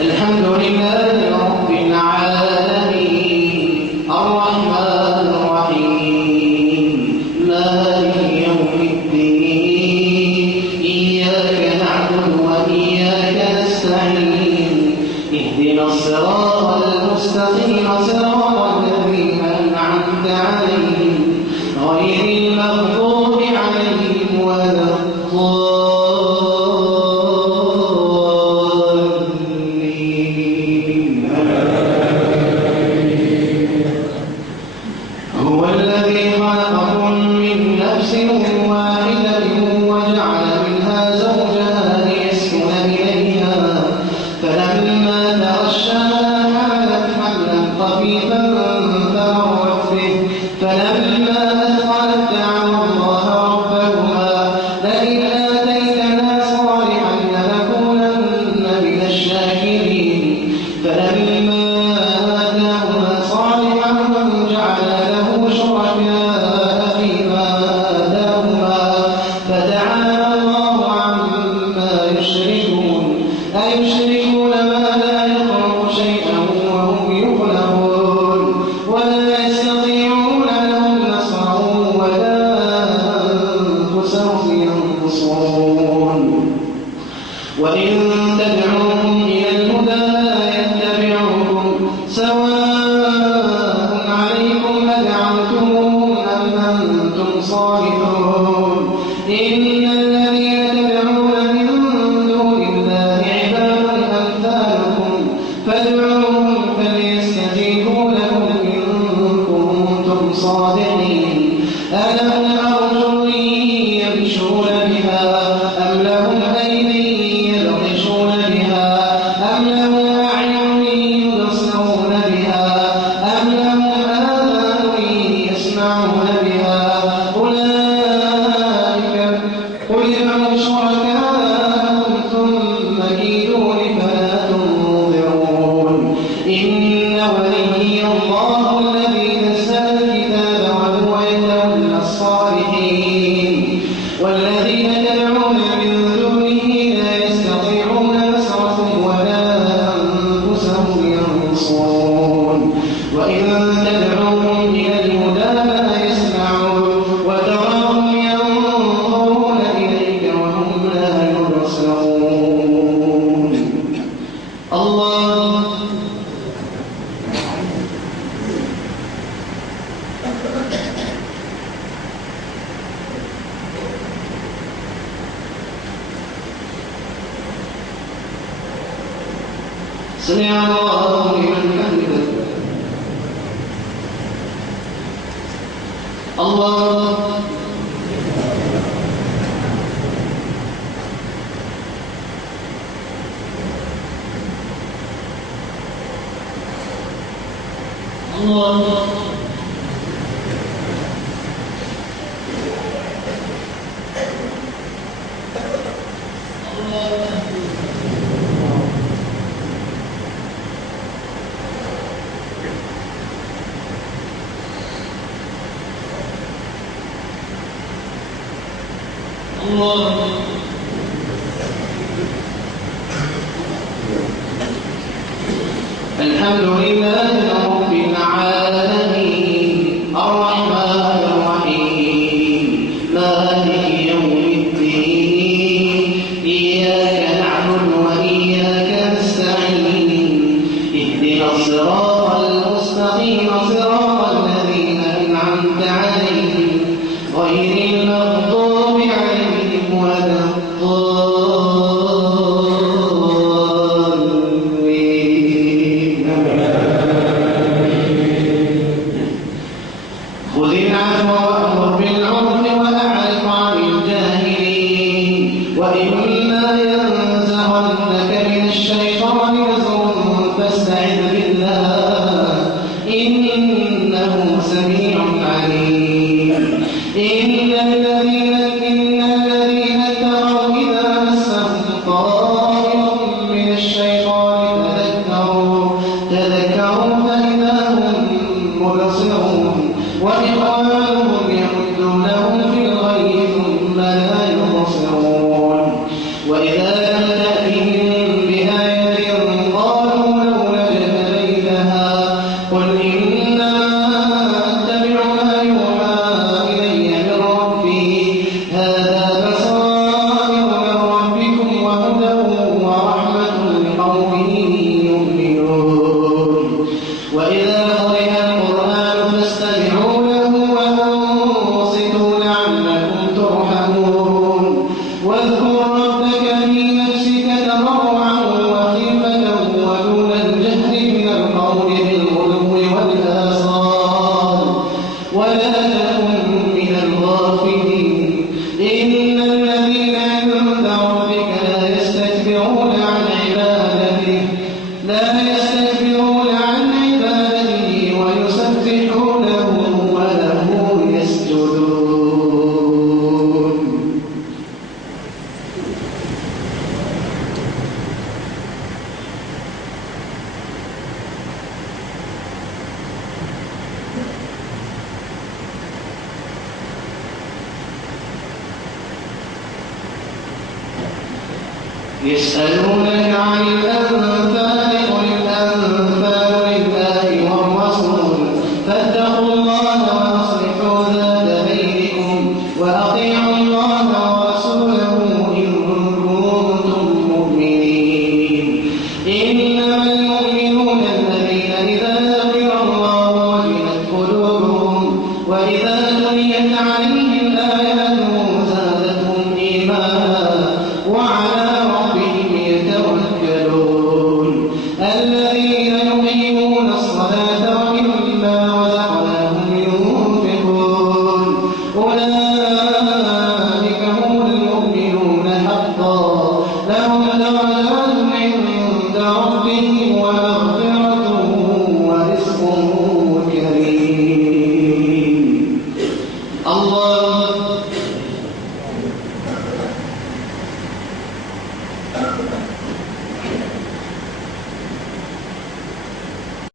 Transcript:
الحمد لله رب العالمين الرحمن الرحيم مالك يوم الدين إياك نعبد وإياك نستعين اهدنا الصراط المستقيم صراط الذين أنعمت عليهم غير المغضوب عليهم ولا هو الذي خلقكم من نفس واحدة وجعل منها زوجها ليسكن إليها فلما تغشاها حملت حملا خفيفا فمرت به فلما أثقلت دعوا الله ربهما لئن آتيتنا صالحا لنكونن من الشاكرين فلما آتاهما صالحا جعل له شركاء فيما آتاهما فتعالى الله عما يشركون أيشركون ما لا يخلق شيئا وهم يخلقون ولا يستطيعون لهم نصرا ولا أنفسهم ينصرون وإن تدعوهم إلى الهدى لا يتبعوكم سواء عليكم أدعوتموهم أم أنتم صالحون إن الذين تدعون من دون الله عباد أمثالكم فادعوهم فليستجيبوا لكم إن كنتم صادقين ألهم أرجل يمشون بها أم لهم أيدي يبطشون بها أم لهم أعين يبصرون بها أم لهم آذان يسمعون بها أولئك قل ادعوا شركاءكم ثم كيدون فلا تنظرون إن وليي الله الذي نزل الكتاب وهو يتولى الصالحين والذين تدعون من دونه لا يستطيعون نصركم ولا أنفسهم ينصرون وإن تدعوهم إلى الهدى لا يسمعون وتراهم ينظرون إليك وهم لا يبصرون الله سمع الله لمن حمده الله الله الحمد لله رب العالمين الرحمن الرحيم مالك يوم الدين إياك نعبد وإياك نستعين اهدنا الصراط المستقيم صراط الذين أنعمت عليهم غير المغضوب عليهم ولا الضالين لا يستكبرون عن عبادته ويسبحونه وله يسجدون. يسألونك عن الأنفال قل الأنفال لله والرسول فاتقوا الله وأصلحوا ذات بينكم وأطيعوا الله ورسوله إن كنتم مؤمنين. إنما المؤمنون الذين إذا ذكر الله وجلت قلوبهم وإذا تليت عليهم آياته زادتهم إيمانا وعلى ربهم يتوكلون.